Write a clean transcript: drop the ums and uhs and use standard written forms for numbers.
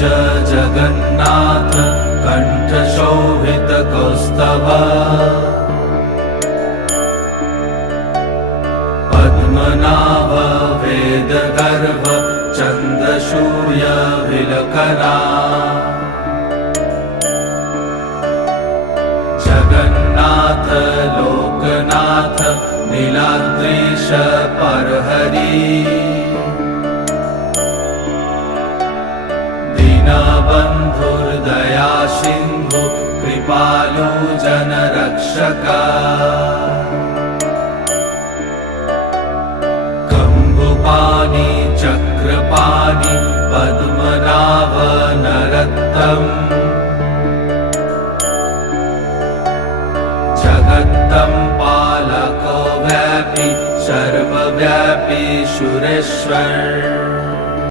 जगन्नाथ कण्ठशोभितकौस्तभ पद्मनाभ वेदगर्भ चन्द्रसूर्यविलकना जगन्नाथ लोकनाथ नीलाद्रीश परहरि दीनबन्धुर्दया सिन्धु कृपालु जनरक्षका कम्बुपाणि चक्रपाणि पद्मनाभ नरत्तम् जगत्तं पालको व्यापी सर्वव्यापी सुरेश्वर